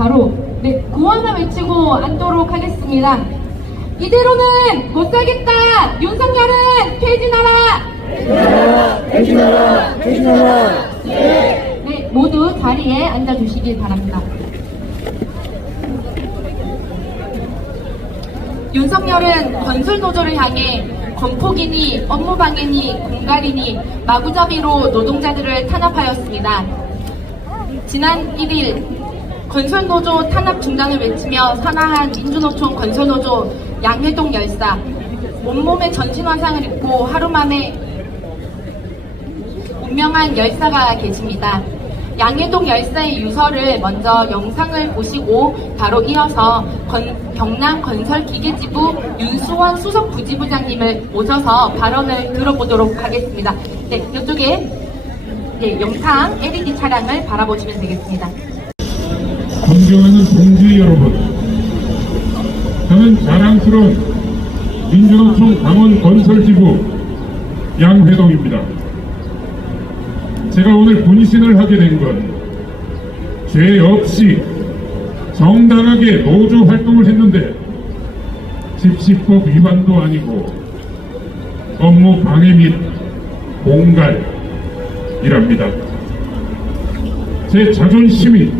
바로 구원을 외치고 앉도록 하겠습니다. 이대로는 못 살겠다. 윤석열은 퇴진하라. 퇴진하라. 퇴진하라. 네, 모두 자리에 앉아주시길 바랍니다. 윤석열은 건설노조를 향해 건폭이니 업무방해니 공갈이니 마구잡이로 노동자들을 탄압하였습니다. 지난 1일 건설노조 탄압 중단을 외치며 산화한 민주노총 건설노조 양해동 열사, 온몸에 전신화상을 입고 하루 만에 운명한 열사가 계십니다. 양해동 열사의 유서를 먼저 영상을 보시고 바로 이어서 경남 건설기계지부 윤수원 수석 부지부장님을 모셔서 발언을 들어보도록 하겠습니다. 네, 이쪽에 영상 LED 차량을 바라보시면 되겠습니다. 존경하는 동지 여러분, 저는 자랑스러운 민주노총 강원건설지부 양회동입니다. 제가 오늘 분신을 하게 된 건 죄 없이 정당하게 노조 활동을 했는데 집시법 위반도 아니고 업무 방해 및 공갈이랍니다. 제 자존심이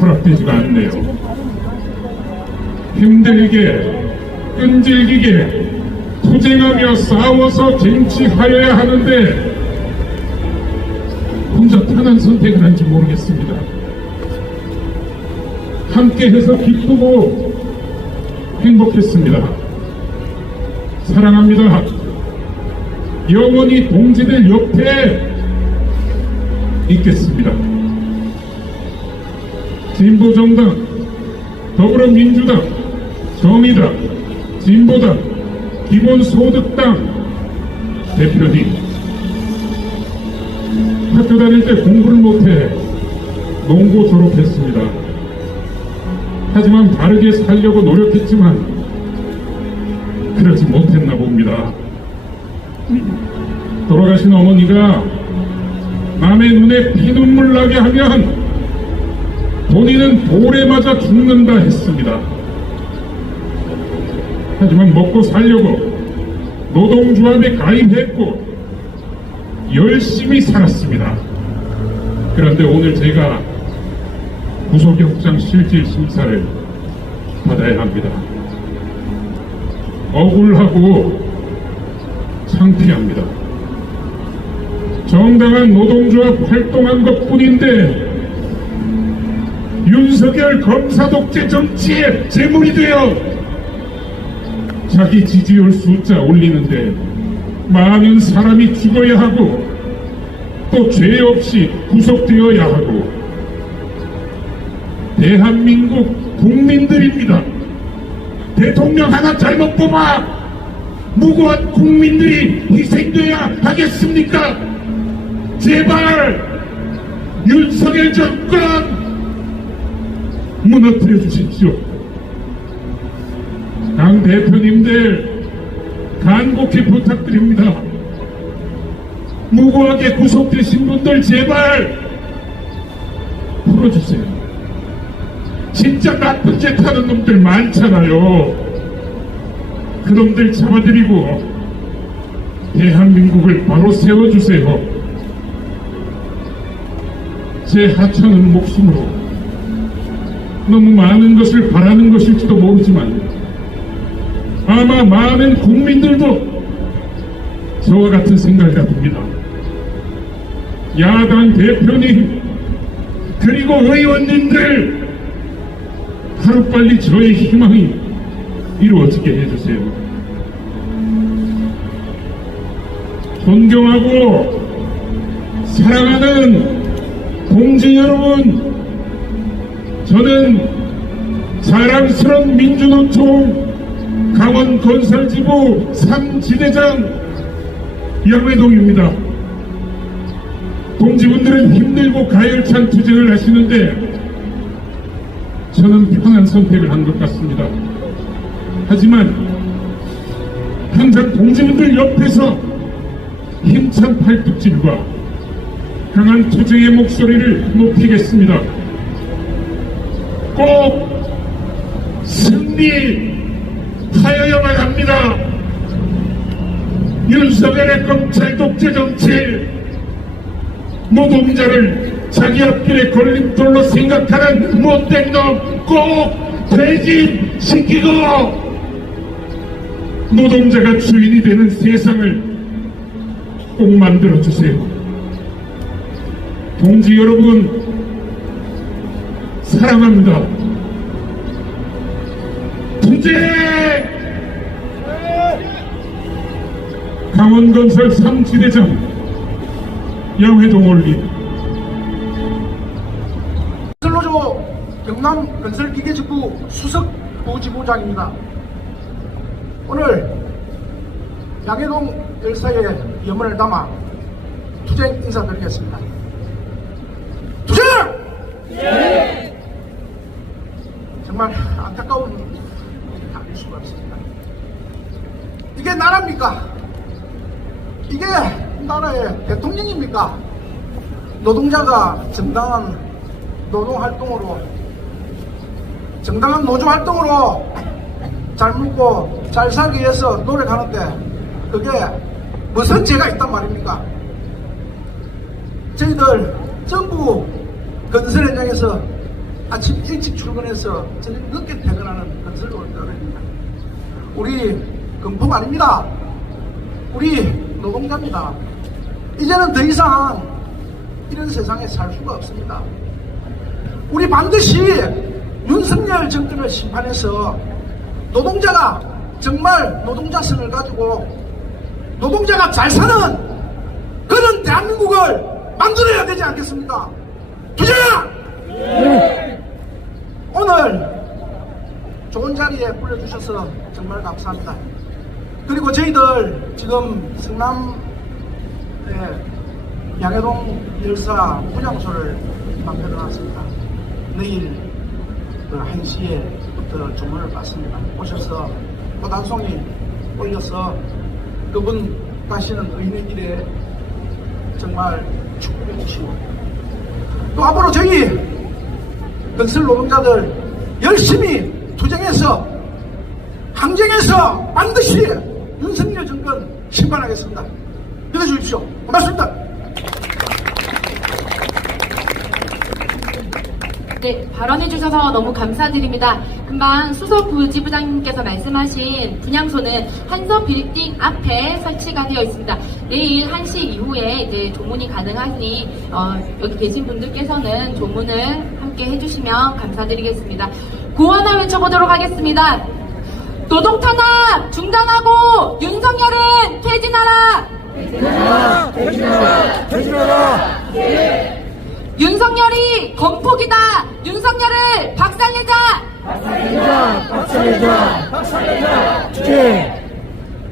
허락되지가 않네요. 힘들게 끈질기게 투쟁하며 싸워서 쟁취하여야 하는데 혼자 편한 선택을 한지 모르겠습니다. 함께해서 기쁘고 행복했습니다. 사랑합니다. 영원히 동지들 옆에 있겠습니다. 진보정당, 더불어민주당, 정의당, 진보당, 기본소득당 대표님, 학교 다닐 때 공부를 못해 농고 졸업했습니다. 하지만 바르게 살려고 노력했지만 그러지 못했나 봅니다. 돌아가신 어머니가 남의 눈에 피눈물 나게 하면 본인은 돌에 맞아 죽는다 했습니다. 하지만 먹고 살려고 노동조합에 가입했고 열심히 살았습니다. 그런데 오늘 제가 구속영장 실질 심사를 받아야 합니다. 억울하고 창피합니다. 정당한 노동조합 활동한 것뿐인데 윤석열 검사 독재 정치의 제물이 되어 자기 지지율 숫자 올리는데 많은 사람이 죽어야 하고 또 죄 없이 구속되어야 하고 대한민국 국민들입니다. 대통령 하나 잘못 뽑아 무고한 국민들이 희생돼야 하겠습니까? 제발 윤석열 정권 무너뜨려 주십시오. 당 대표님들 간곡히 부탁드립니다. 무고하게 구속되신 분들 제발 풀어주세요. 진짜 나쁜 짓 하는 놈들 많잖아요. 그놈들 잡아들이고 대한민국을 바로 세워주세요. 제 하찮은 목숨으로 너무 많은 것을 바라는 것일지도 모르지만 아마 많은 국민들도 저와 같은 생각이 듭니다. 야당 대표님 그리고 의원님들 하루빨리 저의 희망이 이루어지게 해주세요. 존경하고 사랑하는 동지 여러분, 저는 자랑스러운 민주노총 강원건설지부 3지대장 양회동입니다. 동지분들은 힘들고 가열찬 투쟁을 하시는데 저는 편한 선택을 한 것 같습니다. 하지만 항상 동지분들 옆에서 힘찬 팔뚝질과 강한 투쟁의 목소리를 높이겠습니다. 꼭 승리하여야만 합니다. 윤석열의 검찰 독재 정치, 노동자를 자기 앞길에 걸림돌로 생각하는 못된 놈 꼭 퇴진시키고 노동자가 주인이 되는 세상을 꼭 만들어주세요. 동지 여러분, 사랑합니다. 투쟁! 강원건설 3지대장 양회동 올림. 건설노조 경남건설기계지부 수석 부지부장입니다. 오늘 양해동 열사의 염원을 담아 투쟁 인사드리겠습니다. 투쟁! 예! 정말 안타까운 아닐 수가 없습니다. 이게 나라입니까? 이게 나라의 대통령입니까? 노동자가 정당한 노동활동으로, 정당한 노조활동으로 잘 먹고 잘 살기 위해서 노력하는데 그게 무슨 죄가 있단 말입니까? 저희들 전부 건설 현장에서 아침 일찍 출근해서 저녁 늦게 퇴근하는 건설 노동자들입니다. 우리 금품 아닙니다. 우리 노동자입니다. 이제는 더 이상 이런 세상에 살 수가 없습니다. 우리 반드시 윤석열 정권을 심판해서 노동자가 정말 노동자성을 가지고 노동자가 잘 사는 그런 대한민국을 만들어야 되지 않겠습니까? 투쟁! 오늘 좋은 자리에 불러주셔서 정말 감사합니다. 그리고 저희들 지금 성남의 양해동 열사 분향소를 만들어놨습니다. 내일 1시에부터 주문을 받습니다. 오셔서 꽃 한 송이 올려서 그분 가시는 의인의 길에 정말 축복해 주시고, 또 앞으로 저희 건설 노동자들 열심히 투쟁해서 항쟁해서 반드시 윤석열 정권 심판하겠습니다. 믿어주십시오. 고맙습니다. 네, 발언해주셔서 너무 감사드립니다. 금방 수석 부지부장님께서 말씀하신 분향소는 한서 빌딩 앞에 설치가 되어 있습니다. 내일 1시 이후에 이제 조문이 가능하니 여기 계신 분들께서는 조문을 함께 해주시면 감사드리겠습니다. 구호 하나 외쳐보도록 하겠습니다. 노동 탄압 중단하고 윤석열은 퇴진하라! 퇴진하라! 퇴진하라! 퇴진하라! 윤석열이 건폭이다! 윤석열을 박살내자! 박살내자! 박살내자! 박살내자! 투쟁!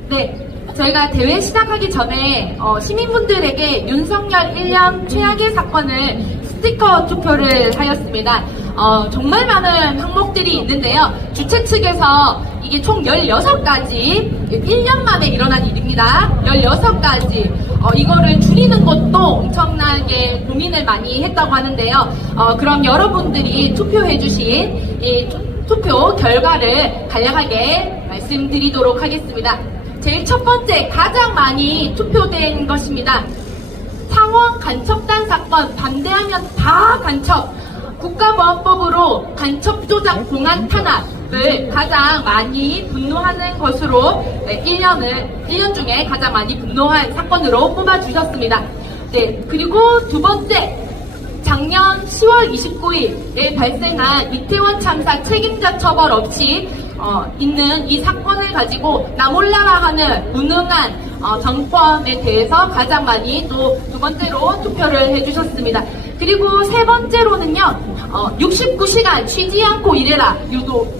네, 저희가 대회 시작하기 전에 시민분들에게 윤석열 1년 최악의 사건을 스티커 투표를 하였습니다. 정말 많은 항목들이 있는데요. 주최 측에서 이게 총 16가지 1년 만에 일어난 일입니다. 16가지 이거를 줄이는 것도 엄청나게 고민을 많이 했다고 하는데요. 그럼 여러분들이 투표해주신 이 투표 결과를 간략하게 말씀드리도록 하겠습니다. 제일 첫 번째 가장 많이 투표된 것입니다. 상원 간첩단 사건 반대하면 다 간첩, 국가보안법으로 간첩 조작 공안 탄압을 가장 많이 분노하는 것으로 1년 중에 가장 많이 분노한 사건으로 뽑아주셨습니다. 네, 그리고 두 번째, 작년 10월 29일에 발생한 이태원 참사 책임자 처벌 없이 있는 이 사건을 가지고 나 몰라라 하는 무능한 정권에 대해서 가장 많이 또 두 번째로 투표를 해주셨습니다. 그리고 세 번째로는요, 69시간 쉬지 않고 일해라,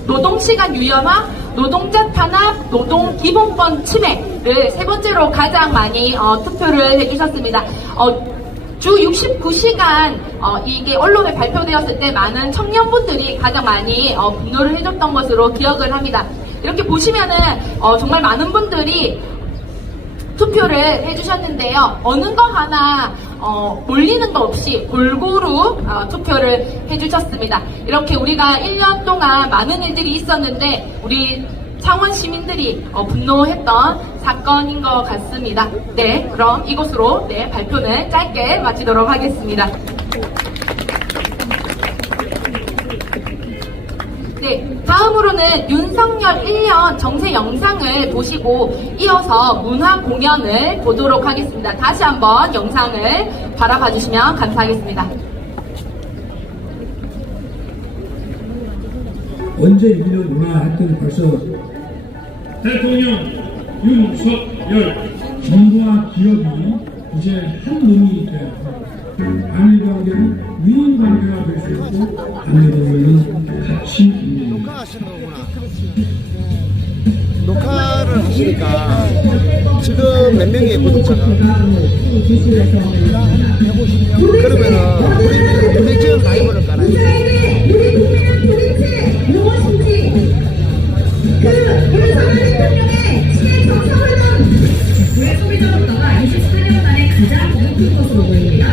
노동시간 유연화, 노동자 탄압, 노동기본권 침해를 세 번째로 가장 많이 투표를 해주셨습니다. 주 69시간 이게 언론에 발표되었을 때 많은 청년분들이 가장 많이 분노를 해줬던 것으로 기억을 합니다. 이렇게 보시면은 정말 많은 분들이 투표를 해주셨는데요. 어느 거 하나 몰리는 거 없이 골고루 투표를 해주셨습니다. 이렇게 우리가 1년 동안 많은 일들이 있었는데 우리 창원 시민들이 분노했던 사건인 것 같습니다. 네, 그럼 이것으로 발표는 짧게 마치도록 하겠습니다. 네, 다음으로는 윤석열 1년 정세 영상을 보시고 이어서 문화 공연을 보도록 하겠습니다. 다시 한번 영상을 바라봐 주시면 감사하겠습니다. 언제 1년 문화 했더니 벌써 대통령 윤석열 정부와 기업이 이제 한 몸이 되어서 한일관계는 위인관계가 될 수 있고 한일관계는 같이 있는 녹화하시는 거구나. 녹화를 하시니까 지금 몇 명의 구독자가? 그러면은 우리 지금 라이브를 깔아요. 소비자로다가 24년 만에 가장 높은 것으로 보입니다.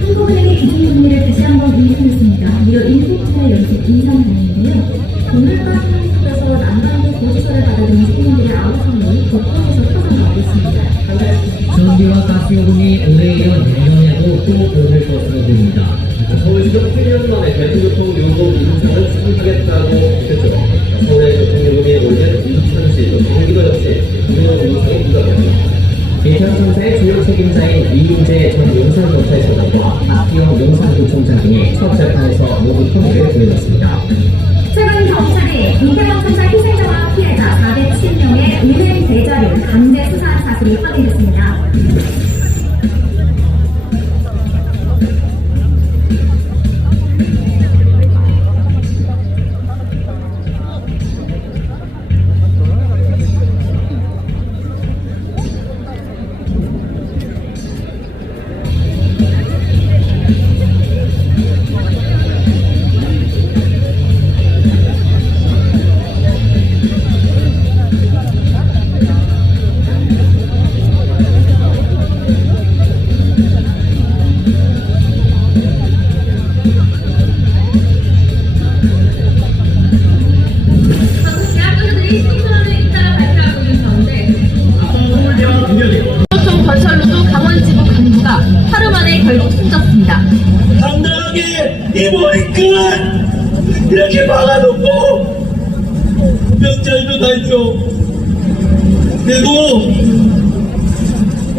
한국은행의 기준금리를 다시 한번 인상했습니다. 무려 7차례 연속 인상되는데요. 오늘과 한국에서 난방비 고지서를 받아들인 시민들의 아우성이 곳곳에서 터져나오고 있습니다. 전기와 가스 요금이 올해 이어 내년에도 또 오를 것으로 보입니다. 서울시도 8년 만에 대중교통 요금 인상을 추진하겠다고 했죠. 서울의 교통요금이 올해 인천시, 또 경기도 역시 금융 인상이 부담됩니다. 인천 청사의 주요 책임자인 이인재 전 용산경찰서장과 박기영 용산구청장 등이 첫 재판에서 모두 혐의를 부인했습니다. 최근 경찰이 이태원 참사 희생자와 피해자 407명의 은행 계좌를 강제 수사한 사실이 확인됐습니다. 교통 건설로도 강원지구 간부가 하루 만에 결국 숨졌습니다. 당당하게 이 머리끝 이렇게 막아놓고 명찰도 달죠. 그리고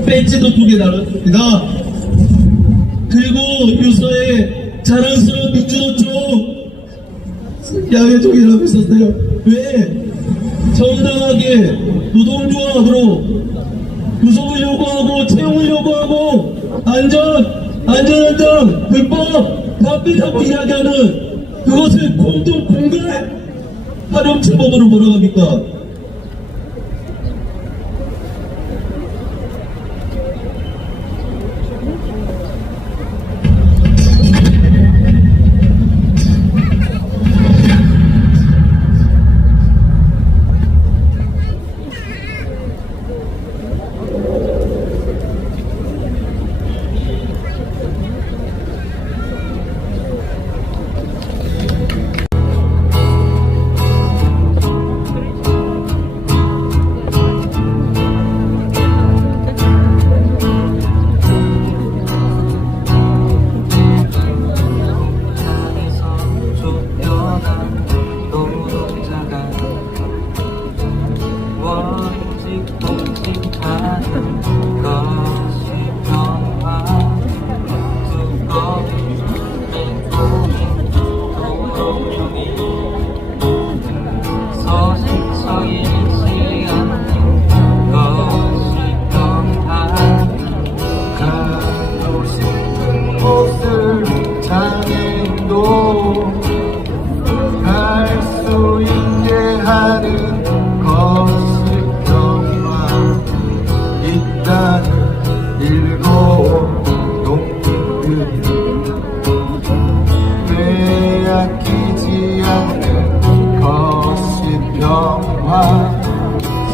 배지도 2개 달았습니다. 그리고 유서에 자랑스러운 민주노총 야외종이라고 있었어요. 왜? 정당하게 노동조합으로 구속을 요구하고 채용을 요구하고 안전한당 불법 갑비잡고 이야기하는 그것을 공동 공갈 활용체법으로 몰아갑니까?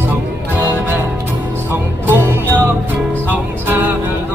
성매매, 성폭력, 성차별도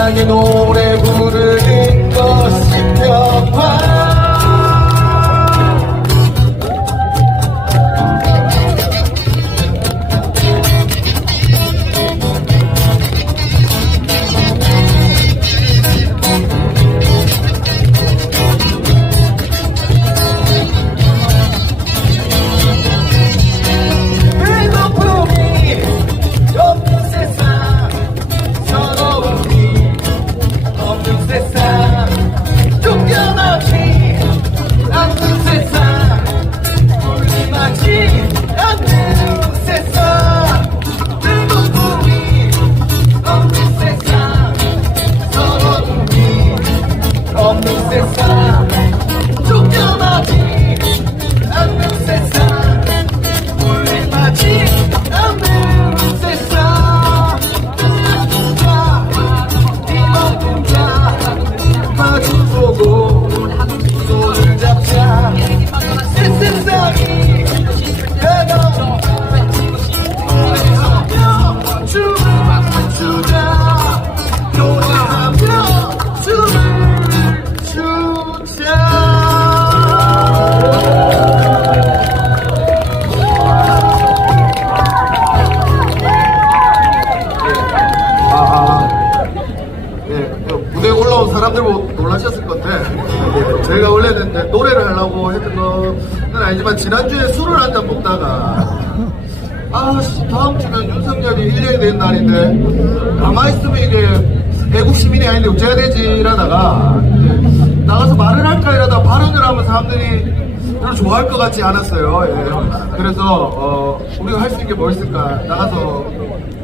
신나게 노래 부르는 것이 평화. 배고픔이 없는 세상, 서러움이 없는 세상, 쫓겨나지 않는 세상, 울림하지 않는 세상, 배고픔이 없는 세상, 서러움이 없는 세상, 쫓겨나지 않는 세상, 울림하지 않는 세상. 힘없는 자 마주보고 손을 잡자. 새 세상이 열어 노래하며 춤을 추자. 노래하며 춤을 추자. 무대에 올라온 사람들 보고 놀라셨을 건데, 제가 원래는 이제 노래를 하려고 했던 건 아니지만 지난주에 술을 한 잔 먹다가 다음 주면 윤석열이 1년이 된 날인데 가만히 있으면 이게 애국 시민이 아닌데 어째야 되지 이러다가 이제 나가서 말을 할까 이러다 발언을 하면 사람들이 별로 좋아할 것 같지 않았어요. 예. 그래서 우리가 할 수 있는 게 뭐 있을까, 나가서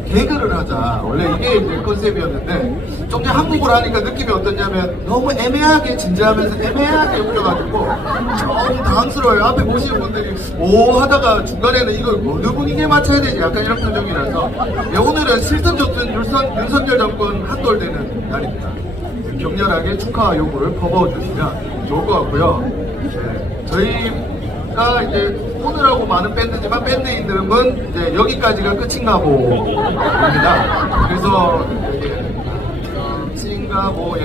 개그를 하자. 원래 이게 이제 컨셉이었는데 좀 전에 한국어로 하니까 느낌이 어떠냐면 너무 애매하게 진지하면서 애매하게 웃겨가지고 좀 당황스러워요. 앞에 보시는 분들이 오 하다가 중간에는 이걸 어느 분위기에 맞춰야 되지 약간 이런 표정이라서, 예, 오늘은 싫든 좋든 윤석열 정권 한돌되는 날입니다. 격렬하게 축하 요구를 퍼부어주시면 좋을 것 같고요. 예, 저희가 이제 오늘하고 많은 밴드지만 밴드인들은 이제 여기까지가 끝인가 보입니다. 그래서 끝인가 보, 예.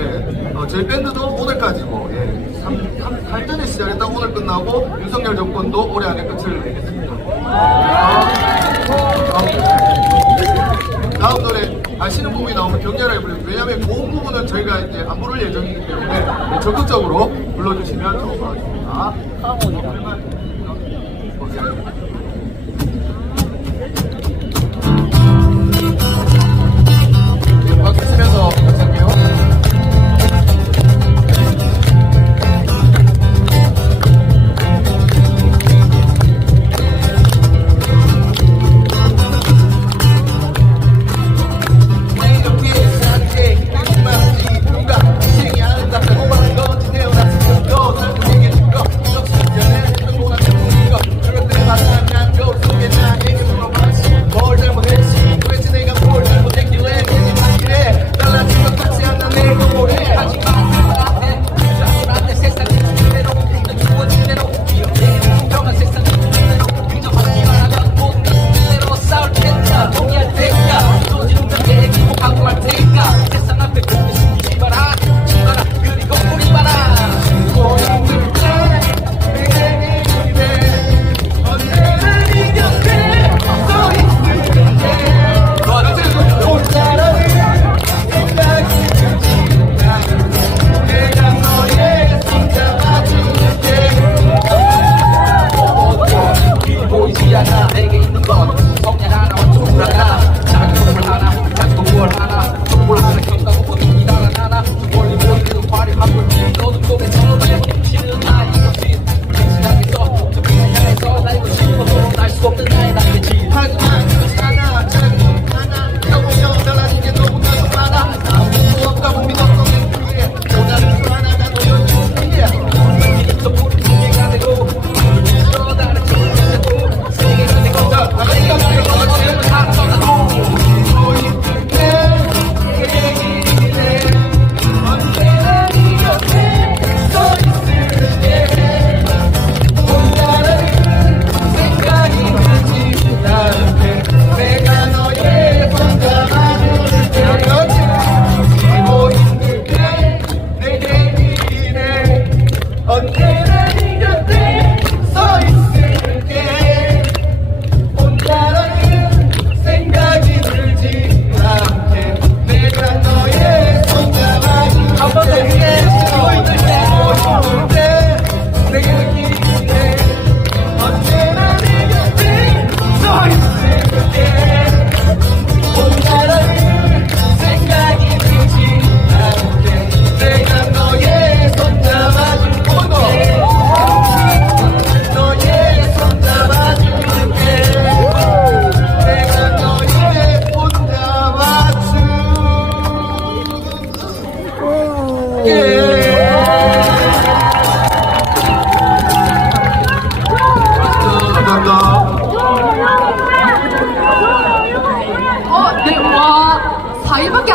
저희 밴드도 오늘까지고, 예. 3달 전에 시작했다 오늘 끝나고 윤석열 정권도 올해 안에 끝을 내겠습니다. 다음 노래 아시는 부분이 나오면 격렬하게 부르세요. 왜냐하면 그 부분은 저희가 이제 안 부를 예정이기 때문에 적극적으로 불러주시면 좋을 것 같습니다. 박수 치면서 감사할게요. 내 옆에 산책 눈맞이 누가 인생이 아름답다고 말한 건지 태어났을 거 살고 얘기해 준 거, 역시 전에 했던 거나 해보는 거, 그럴 때 나타나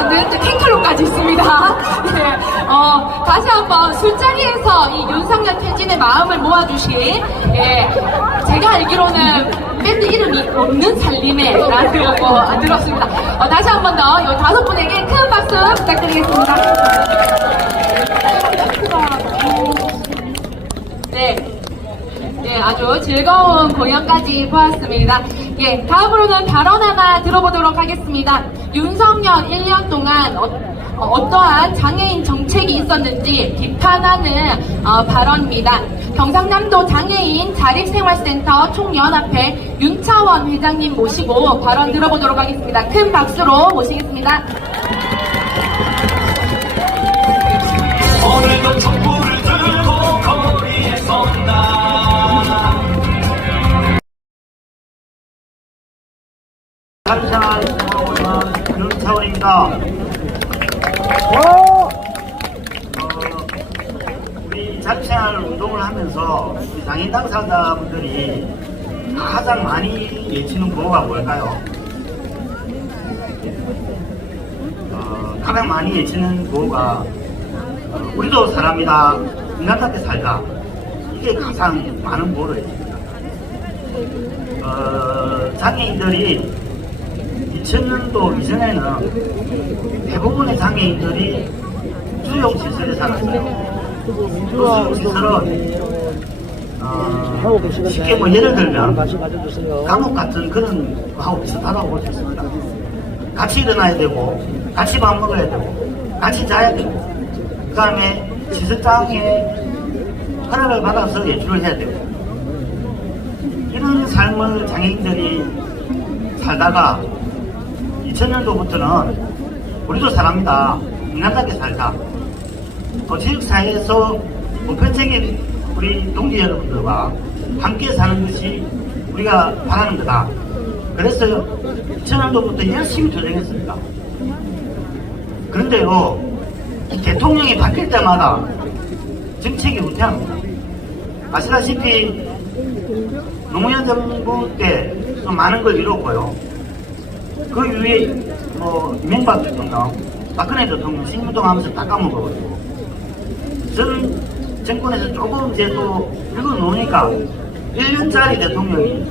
만드는 팬클럽까지 있습니다. 네, 다시 한번 술자리에서 이 윤석열 퇴진의 마음을 모아주신, 예, 제가 알기로는 밴드 이름이 없는 살림에라는 거 들었습니다. 다시 한 번 더 이 5분에게 큰 박수 부탁드리겠습니다. 네. 네, 아주 즐거운 공연까지 보았습니다. 예, 다음으로는 발언 하나 들어보도록 하겠습니다. 윤석열 1년 동안 어떠한 장애인 정책이 있었는지 비판하는 발언입니다. 경상남도 장애인 자립생활센터 총연합회 윤차원 회장님 모시고 발언 들어보도록 하겠습니다. 큰 박수로 모시겠습니다. 오늘도 촛불을 들고 거리에 선다. 자립생활 윤차원입니다. 우리 자립생활 운동을 하면서 우리 장애인 당사자분들이 가장 많이 외치는 구호가 뭘까요? 가장 많이 외치는 구호가 우리도 사람이다, 인간답게 살자. 이게 가장 많은 구호를 외칩니다. 장애인들이 2000년도 이전에는 대부분의 장애인들이 수용시설에 살았어요. 수용시설은 쉽게 뭐 예를 들면 감옥 같은 그런 거하고 비슷하다고 볼 수 있습니다. 같이 일어나야 되고, 같이 밥 먹어야 되고, 같이 자야 되고, 그 다음에 시설장에 허락을 받아서 외출을 해야 되고, 이런 삶을 장애인들이 살다가 2000년도부터는 우리도 사람이다, 인간답게 살자, 지역사회에서 보편적인 우리 동지 여러분들과 함께 사는 것이 우리가 바라는 거다. 그래서 2000년도부터 열심히 조정했습니다. 그런데요, 대통령이 바뀔 때마다 정책이 후퇴합니다. 아시다시피 노무현 정부 때 좀 많은 걸 이뤘고요. 그 이후에 이명박 대통령, 박근혜 대통령 신임운동하면서 다 까먹어버리고, 전 정권에서 조금 이제 또 읽어놓으니까 1년짜리 대통령이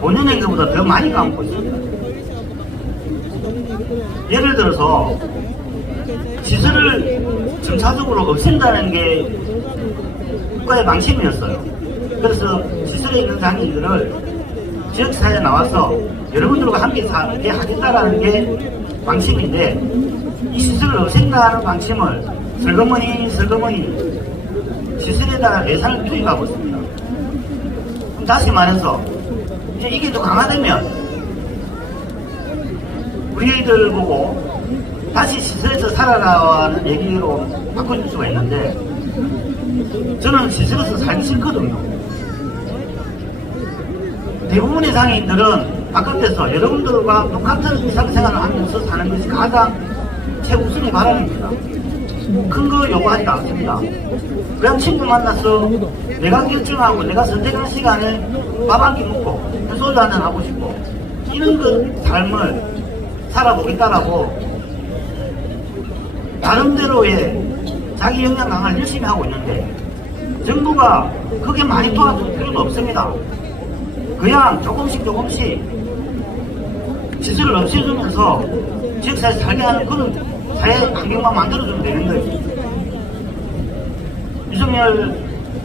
5년인 것보다 더 많이 까먹고 있습니다. 예를 들어서 시설을 점차적으로 없앤다는 게 국가의 방침이었어요. 그래서 시설에 있는 장애인들을 지역사회에 나와서 여러분들과 함께 살게 하겠다라는 게 방침인데, 이 시설을 없앤다는 방침을 슬그머니 시설에다가 예산을 투입하고 있습니다. 그럼 다시 말해서 이제 이게 더 강화되면 우리들 보고 다시 시설에서 살아라는 얘기로 바꿔줄 수가 있는데, 저는 시설에서 살기 싫거든요. 대부분의 장애인들은 바깥에서 여러분들과 똑같은 일상생활을 하면서 사는 것이 가장 최우선의 바람입니다. 큰 거 요구하지 않습니다. 그냥 친구 만나서 내가 결정하고 내가 선택한 시간에 밥 한 끼 먹고 소주 한잔 하고 싶고, 이런 그 삶을 살아보겠다라고 나름대로의 자기 역량 강화를 열심히 하고 있는데, 정부가 그게 많이 도와줄 필요도 없습니다. 그냥 조금씩 시설을 없애주면서 지역사회 살게 하는 그런 사회 환경만 만들어주면 되는 거예요. 윤석열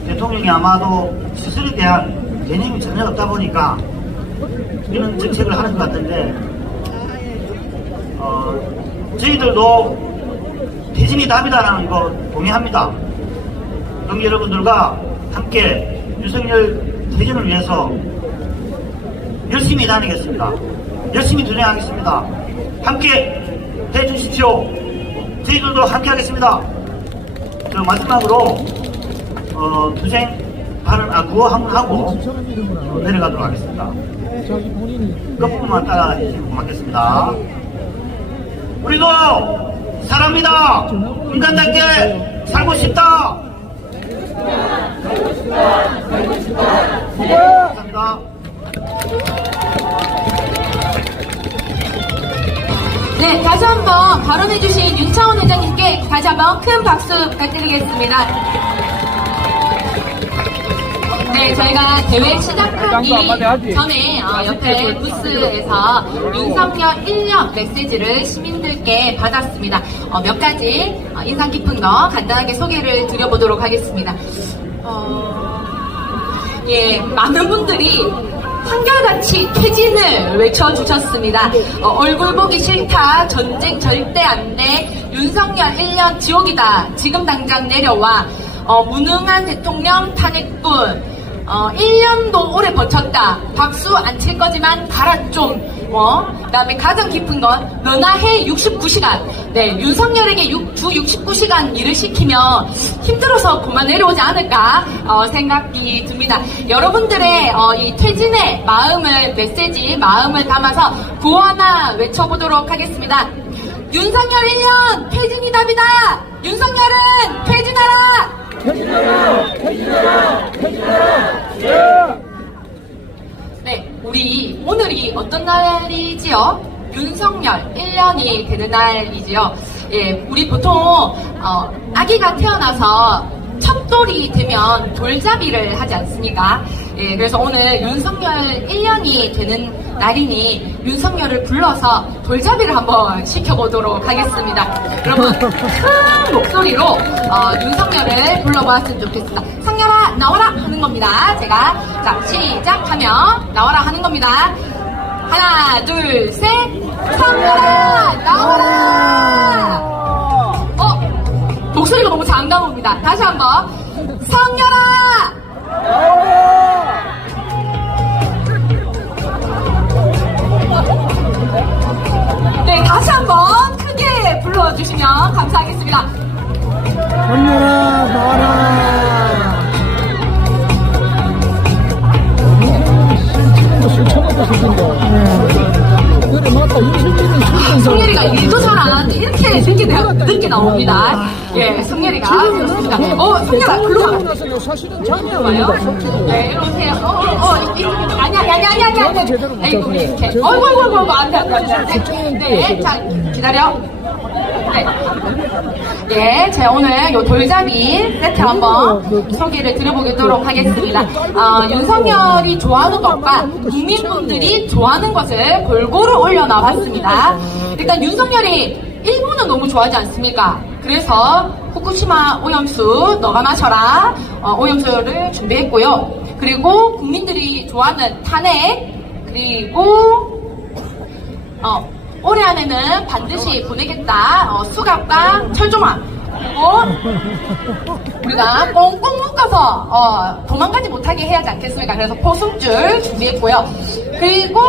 대통령이 아마도 시설에 대한 개념이 전혀 없다 보니까 이런 정책을 하는 것 같은데, 저희들도 퇴진이 답이다라는 거 동의합니다. 동기 여러분들과 함께 윤석열 퇴진을 위해서 열심히 다니겠습니다. 열심히 투쟁하겠습니다. 함께 해주십시오. 저희들도 함께 하겠습니다. 저 마지막으로 구호 한번 하고 내려가도록 하겠습니다. 끝부분만 따라 해주시면 고맙겠습니다. 우리도 사람이다. 인간답게 살고 싶다. 감사합니다. 네, 다시 한번 발언해주신 윤창원 회장님께 다시 한번 큰 박수 부탁드리겠습니다. 네, 저희가 대회 시작하기 전에 옆에 부스에서 윤석열 1년 메시지를 시민들께 받았습니다. 몇 가지 인상 깊은 거 간단하게 소개를 드려보도록 하겠습니다. 예, 많은 분들이 한결같이 퇴진을 외쳐주셨습니다. 얼굴 보기 싫다, 전쟁 절대 안 돼, 윤석열 1년 지옥이다, 지금 당장 내려와, 무능한 대통령 탄핵군, 1년도 오래 버텼다, 박수 안 칠 거지만 가라 좀. 그 다음에 가장 깊은 건 너나 해 69시간. 네, 윤석열에게 주 69시간 일을 시키면 힘들어서 그만 내려오지 않을까 생각이 듭니다. 여러분들의 이 퇴진의 마음을 담아서 구호 하나 외쳐보도록 하겠습니다. 윤석열 1년 퇴진이 답이다. 윤석열은 퇴진하라. 네, 오늘이 어떤 날이지요? 윤석열 1년이 되는 날이지요. 예, 우리 보통 아기가 태어나서 첫 돌이 되면 돌잡이를 하지 않습니까? 예, 그래서 오늘 윤석열 1년이 되는 날이니 윤석열을 불러서 돌잡이를 한번 시켜보도록 하겠습니다. 여러분 큰 목소리로 윤석열을 불러보았으면 좋겠습니다. 성열아 나와라 하는 겁니다. 제가 자 시작하면 나와라 하는 겁니다. 하나 둘 셋, 성열아 나와라. 목소리가 너무 작은가 봅니다. 다시 한번 성열아 네, 다시 한번 크게 불러주시면 감사하겠습니다. 성렬아 나와라. 성렬이가 일도 잘 안 하는데 이렇게 늦게 나옵니다. 예, 성렬이가 그렇습니다. 성렬아 글로 와. 사실은 잠이 안 와요? 네, 이리 오세요. 아니야. 아이고, 이렇게. 어이구, 안 돼. 네, 자, 기다려. 네, 제가 오늘 요 돌잡이 세트 한번 소개를 드려보도록 하겠습니다. 윤석열이 좋아하는 것과 국민분들이 좋아하는 것을 골고루 올려놔봤습니다. 일단 윤석열이 일본은 너무 좋아하지 않습니까? 그래서 후쿠시마 오염수 너가 마셔라 오염수를 준비했고요. 그리고 국민들이 좋아하는 탄핵, 그리고 올해 안에는 반드시 보내겠다 수갑과 철조망, 그리고 우리가 꽁꽁 묶어서 도망가지 못하게 해야지 않겠습니까? 그래서 포승줄 준비했고요. 그리고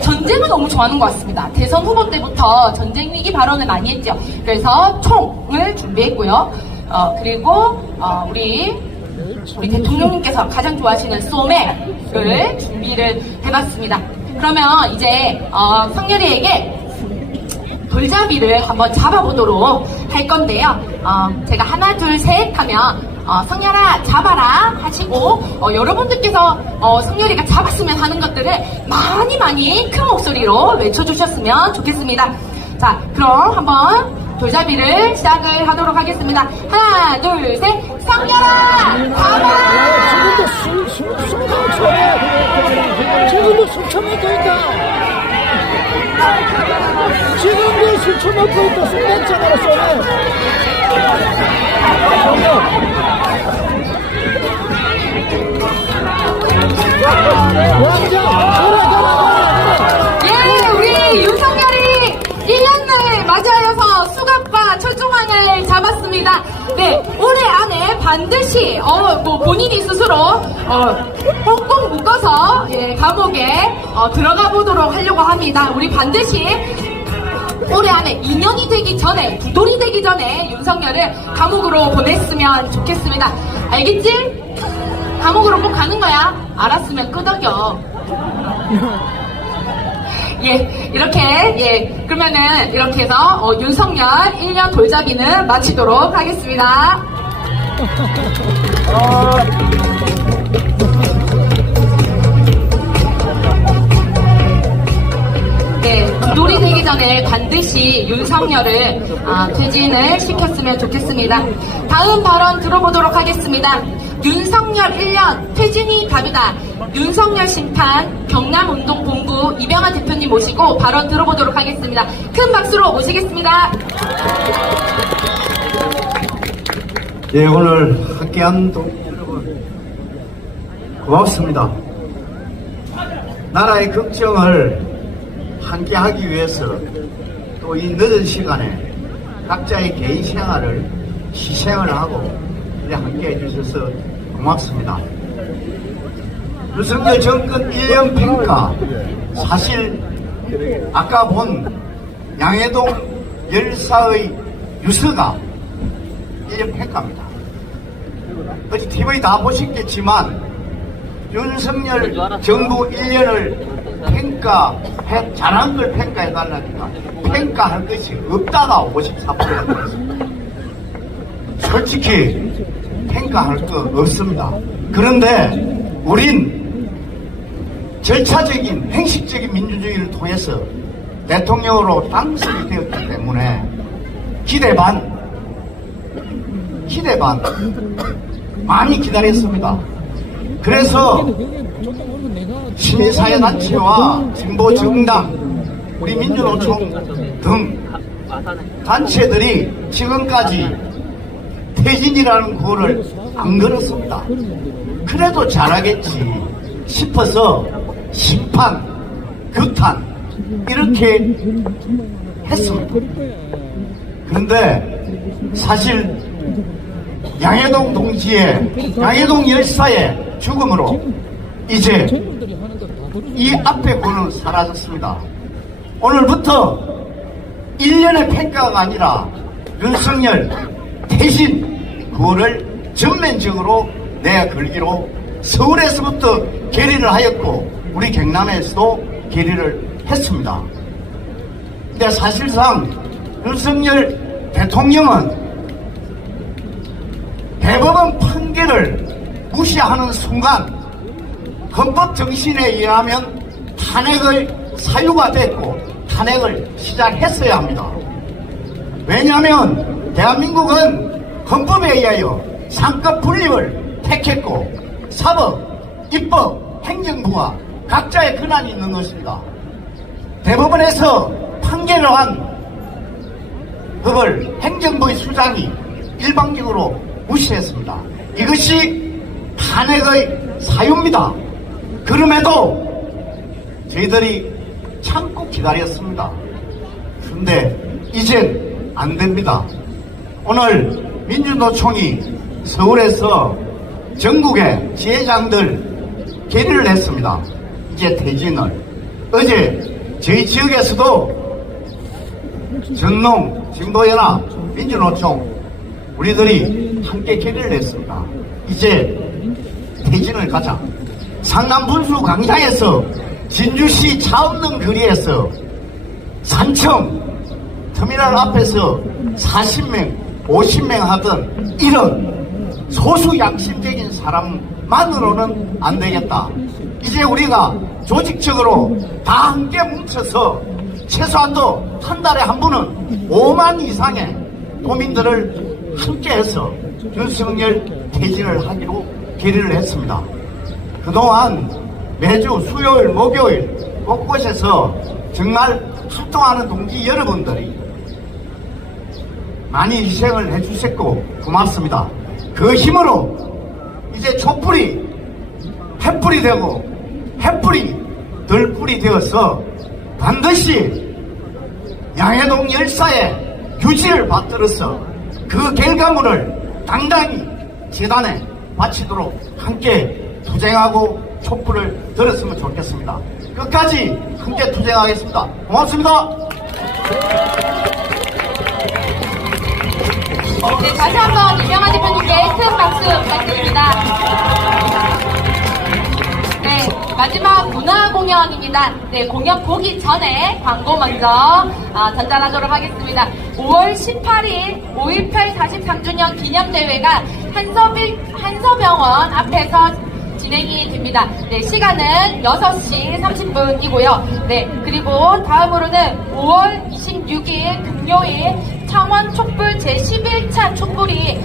전쟁을 너무 좋아하는 것 같습니다. 대선 후보 때부터 전쟁 위기 발언을 많이 했죠. 그래서 총을 준비했고요. 그리고 우리 대통령님께서 가장 좋아하시는 소맥을 준비를 해봤습니다. 그러면 이제 성렬이에게 돌잡이를 한번 잡아보도록 할 건데요. 제가 하나 둘 셋 하면 성렬아 잡아라 하시고 여러분들께서 성렬이가 잡았으면 하는 것들을 많이 큰 목소리로 외쳐주셨으면 좋겠습니다. 자, 그럼 한번 돌잡이를 시작을 하도록 하겠습니다. 하나 둘 셋, 성렬아 잡아라. 지금도 술 처먹고 있다. 지금도 술 처먹고 있다. 술 먹자마자 쏘네. 예, 우리 윤석열이 1년을 맞이하여서 수갑과 철조망을 잡았습니다. 네, 올해 안에 반드시 본인이 스스로 꽁꽁 묶어서 감옥에 들어가 보도록 하려고 합니다. 우리 반드시 올해 안에 2년이 되기 전에, 2돌이 되기 전에 윤석열을 감옥으로 보냈으면 좋겠습니다. 알겠지? 감옥으로 꼭 가는 거야. 알았으면 끄덕여. 예, 이렇게, 그러면은, 이렇게 해서, 윤석열 1년 돌잡이는 마치도록 하겠습니다. 네, 2돌이 되기 전에 전에 반드시 윤석열을 퇴진을 시켰으면 좋겠습니다. 다음 발언 들어보도록 하겠습니다. 윤석열 1년 퇴진이 답이다. 윤석열 심판 경남운동본부 이병환 대표님 모시고 발언 들어보도록 하겠습니다. 큰 박수로 모시겠습니다. 예, 오늘 함께한 여러분 고맙습니다. 나라의 걱정을 함께하기 위해서 또 이 늦은 시간에 각자의 개인 생활을 희생을 하고 함께 해주셔서 고맙습니다. 윤석열 정권 1년 평가, 사실 아까 본 양해동 열사의 유서가 1년 평가입니다. 어제 TV 다 보셨겠지만 윤석열 정부 1년을 잘한 걸 평가해달라니까 평가할 것이 없다가 54%가 되었습니다. 솔직히 평가할 거 없습니다. 그런데 우린 절차적인 행식적인 민주주의를 통해서 대통령으로 당선이 되었기 때문에 기대 반 많이 기다렸습니다. 그래서 시민사회단체와 진보정당, 우리 민주노총 등 단체들이 지금까지 퇴진이라는 구호를 안 걸었습니다. 그래도 잘하겠지 싶어서 심판, 규탄 이렇게 했습니다. 그런데 사실 양해동 열사의 죽음으로 이제 이 앞에 구호는 사라졌습니다. 오늘부터 1년의 평가가 아니라 윤석열 퇴진 구호를 전면적으로 내야 걸기로 서울에서부터 결의를 하였고 우리 경남에서도 결의를 했습니다. 근데 사실상 윤석열 대통령은 대법원 판결을 무시하는 순간 헌법 정신에 의하면 탄핵의 사유가 됐고 탄핵을 시작했어야 합니다. 왜냐하면 대한민국은 헌법에 의하여 상급 분립을 택했고 사법, 입법, 행정부가 각자의 권한이 있는 것입니다. 대법원에서 판결을 한 법을 행정부의 수장이 일방적으로 무시했습니다. 이것이 탄핵의 사유입니다. 그럼에도 저희들이 참고 기다렸습니다. 그런데 이젠 안 됩니다. 오늘 민주노총이 서울에서 전국의 지회장들 결의를 했습니다. 이제 퇴진을. 어제 저희 지역에서도 전농, 진보연합, 민주노총 우리들이 함께 결의를 했습니다. 이제 퇴진을 가자. 상남 분수 광장에서 진주시 차 없는 거리에서 산청 터미널 앞에서 40명, 50명 하던 이런 소수 양심적인 사람만으로는 안 되겠다. 이제 우리가 조직적으로 다 함께 뭉쳐서 최소한도 한 달에 한 분은 5만 이상의 도민들을 함께해서 윤석열 퇴진을 하기로 결의를 했습니다. 그동안 매주 수요일, 목요일 곳곳에서 정말 활동하는 동지 여러분들이 많이 희생을 해주셨고 고맙습니다. 그 힘으로 이제 촛불이 횃불이 되고 횃불이 덜불이 되어서 반드시 양해동 열사의 유지를 받들어서 그 결과물을 당당히 재단에 바치도록 함께 투쟁하고 촛불을 들었으면 좋겠습니다. 끝까지 함께 투쟁하겠습니다. 고맙습니다. 네, 다시 한번 이병환 대표님께 큰 박수 부탁드립니다. 네, 마지막 문화 공연입니다. 네, 공연 보기 전에 광고 먼저 전달하도록 하겠습니다. 5월 18일 5.18 43주년 기념대회가 한서병원 앞에서 진행이 됩니다. 네, 시간은 6시 30분이고요. 네, 그리고 다음으로는 5월 26일 금요일 창원 촛불 제11차 촛불이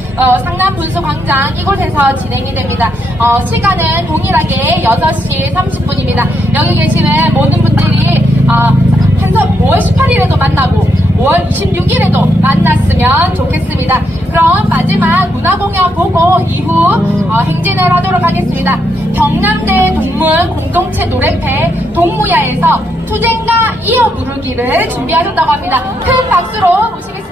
상남 분수광장 이곳에서 진행이 됩니다. 시간은 동일하게 6시 30분입니다. 여기 계시는 모든 분들이 5월 18일에도 만나고 5월 26일에도 만났으면 좋겠습니다. 그럼 마지막 문화공연 보고 이후 행진을 하도록 하겠습니다. 경남대 동문 공동체 노래패 동무야에서 투쟁가 이어 부르기를 준비하셨다고 합니다. 큰 박수로 모시겠습니다.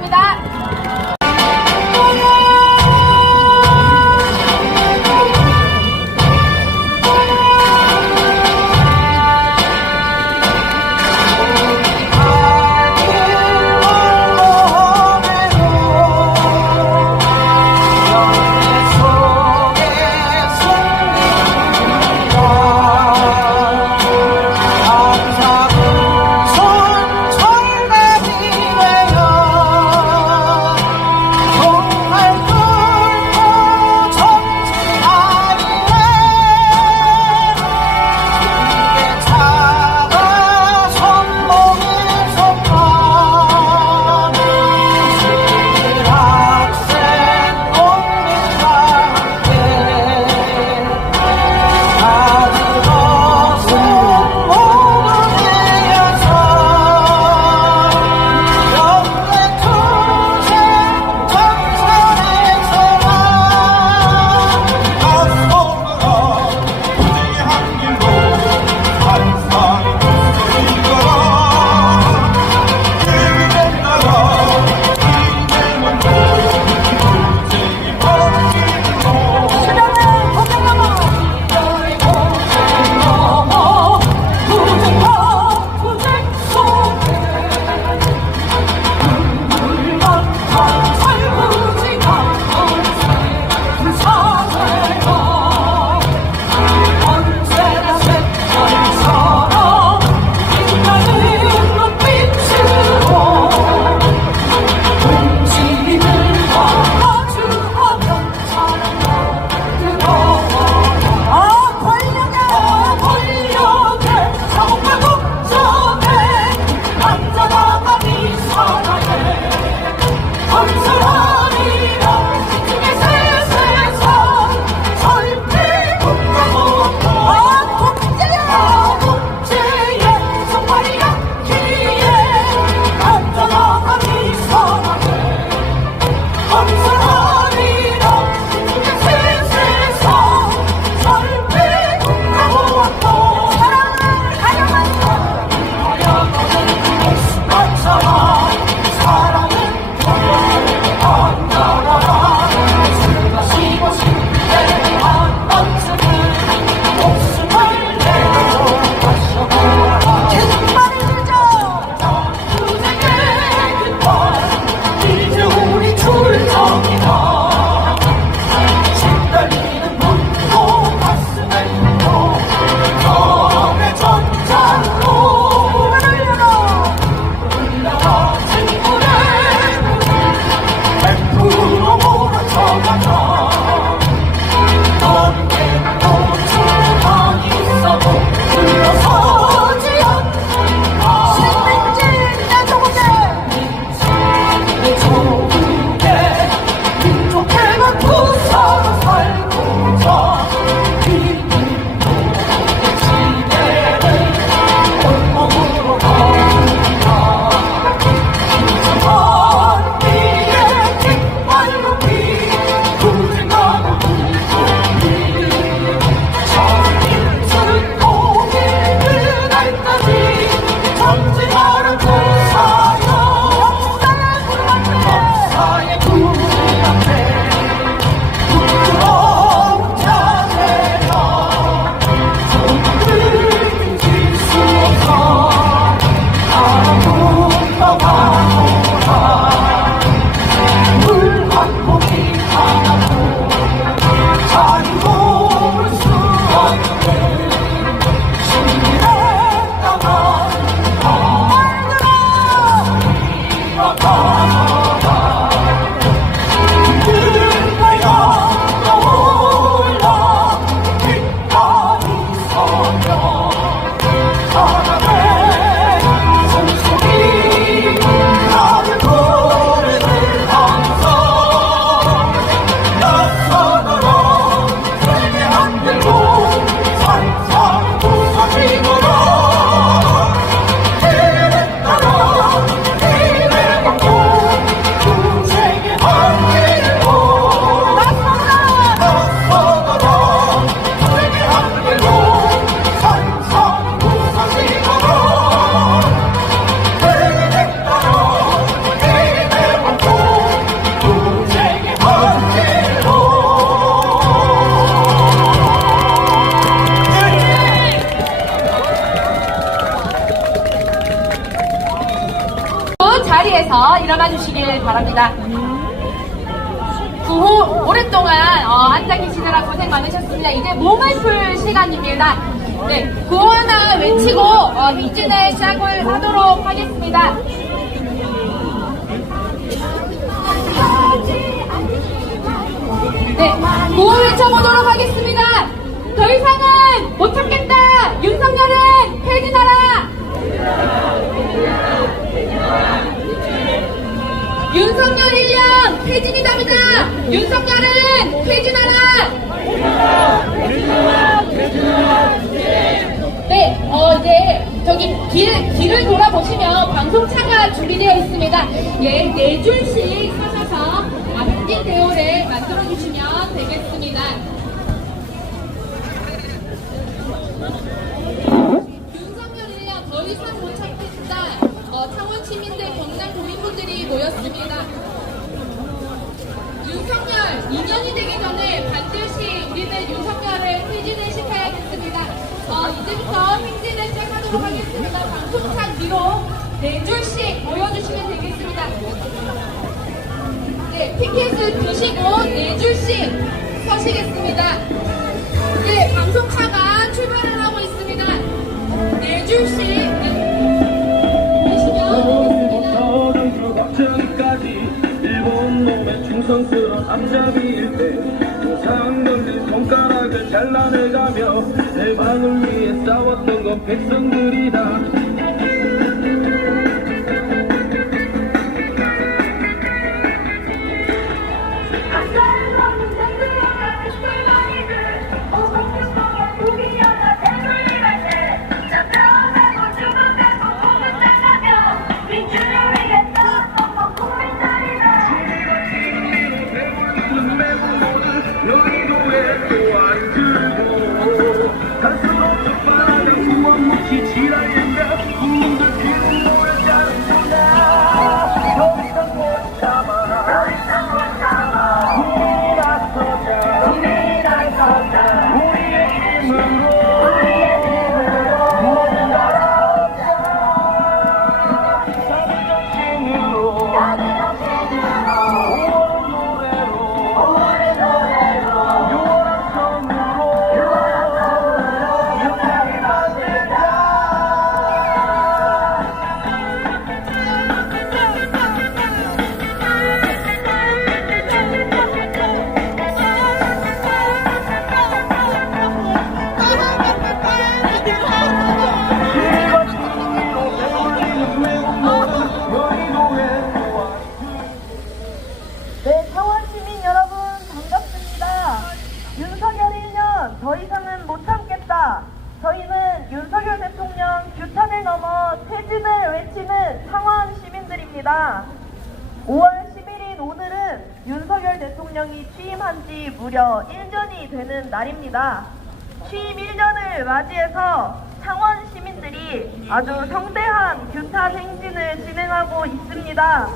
자리에서 일어나 주시길 바랍니다. 구호 오랫동안 앉아 계시느라 고생 많으셨습니다. 이제 몸을 풀 시간입니다. 네, 구호 하나 외치고 행진을 시작을 하도록 하겠습니다. 네, 구호 외쳐보도록 하겠습니다. 더 이상은 못 참겠다. 윤석열은 퇴진하라. 윤석열 1년 퇴진이답니다. 윤석열은 퇴진하라. 네, 이제 저기 길을 돌아보시면 방송차가 준비되어 있습니다. 예, 4줄씩 서셔서 앞뒤 대우를 만들어주시면 되겠습니다. 윤석열 1년 더 이상 못 참겠다. 창원 시민들, 경남 도민분들이 모였습니다. 윤석열 2년이 되기 전에 반드시 우리는 윤석열을 퇴진을 시켜야겠습니다. 이제부터 행진을 시작하도록 하겠습니다. 방송창 뒤로 4줄씩 모여주시면 되겠습니다. 네, 티켓을 드시고 4줄씩 서시겠습니다. 네, 방송차가 출발을 하고 있습니다. 4줄씩 일본 놈의 충성스러운 앞잡이일 때 우상 걸린 손가락을 잘라내가며 내 방을 위해 싸웠던 건 백성들이다. 네, 창원 시민 여러분 반갑습니다. 윤석열 1년 더 이상은 못 참겠다. 저희는 윤석열 대통령 규탄을 넘어 퇴진을 외치는 창원 시민들입니다. 5월 10일인 오늘은 윤석열 대통령이 취임한 지 무려 1년이 되는 날입니다. 취임 1년을 맞이해서 창원 시민들이 아주 성대한 규탄 행진을 진행하고 있습니다.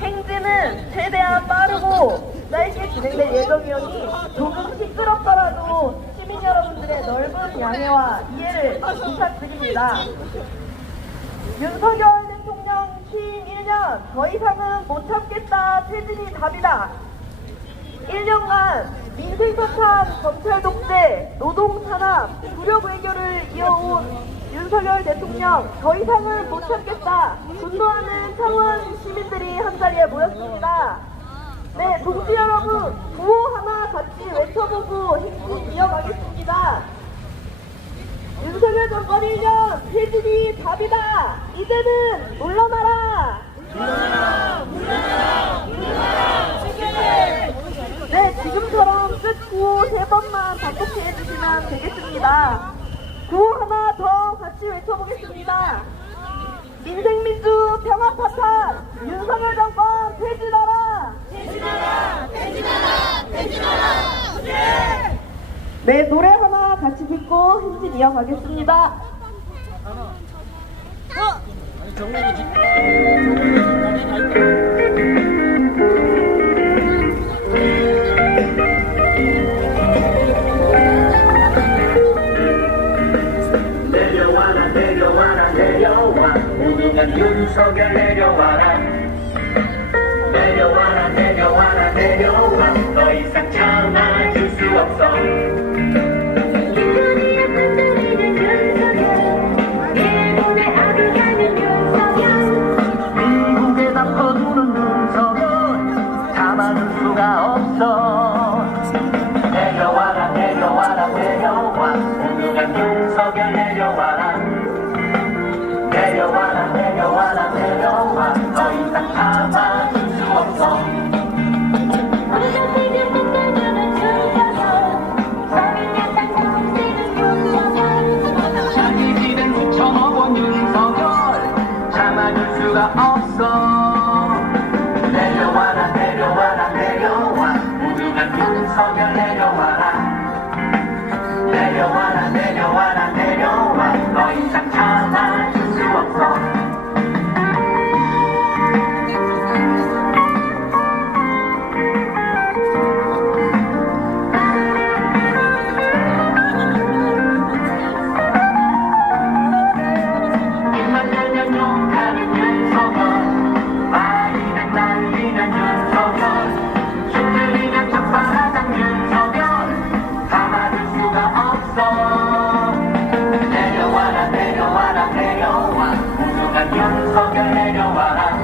행진은 최대한 빠르고 짧게 진행될 예정이오니 조금 시끄럽더라도 시민 여러분들의 넓은 양해와 이해를 부탁드립니다. 윤석열 대통령 취임 1년 더 이상은 못 참겠다. 퇴진이 답이다. 1년간 민생사탄, 검찰 독재, 노동 탄압,武력 외교를 이어온 윤석열 대통령 더 이상은 못 참겠다. 분노하는 창원 시민들이 한자리에 모였습니다. 네, 동지 여러분, 구호 하나 같이 외쳐보고 행진 이어가겠습니다. 윤석열 정권 1년 퇴진이 답이다. 이제는 물러나라. 물러나라. 물러나라. 물러나라. 네, 지금처럼 끝 구호 3번만 반복해 해주시면 되겠습니다. 구호 하나 더 같이 외쳐보겠습니다. 민생민주 평화파탄 윤석열 정권 퇴진하라. 퇴진하라. 퇴진하라. 퇴진하라. 네, 노래 하나 같이 듣고 행진 이어가겠습니다. 내려와라 내려와라 내려와 무능한 윤석열 내려와라 내려와라 내려와라 내려와 더 이상 참아줄 수 없어 미국에 덮어두는 윤석열 참아줄 수가 없어 내려와라 내려와라 내려와 오늘은 윤석열 내려와라 내려와라 내려와라 내려와 더 이상 참아줄 수 없어 자기 집엔 9천억 원 윤석열 참아줄 수가 없어 내려와라 내려와라 내려와 오늘은 윤석열 내려와라 내려와라 내려와라 내려와 더 이상 참아줄 수 없어 입만 열면 욕하는 윤석열 말이면 날리는 윤석열 춤들이면 적반하장 윤석열 참아줄 수가 없어 내려와라 내려와라 내려와 우승한 윤석열 내려와라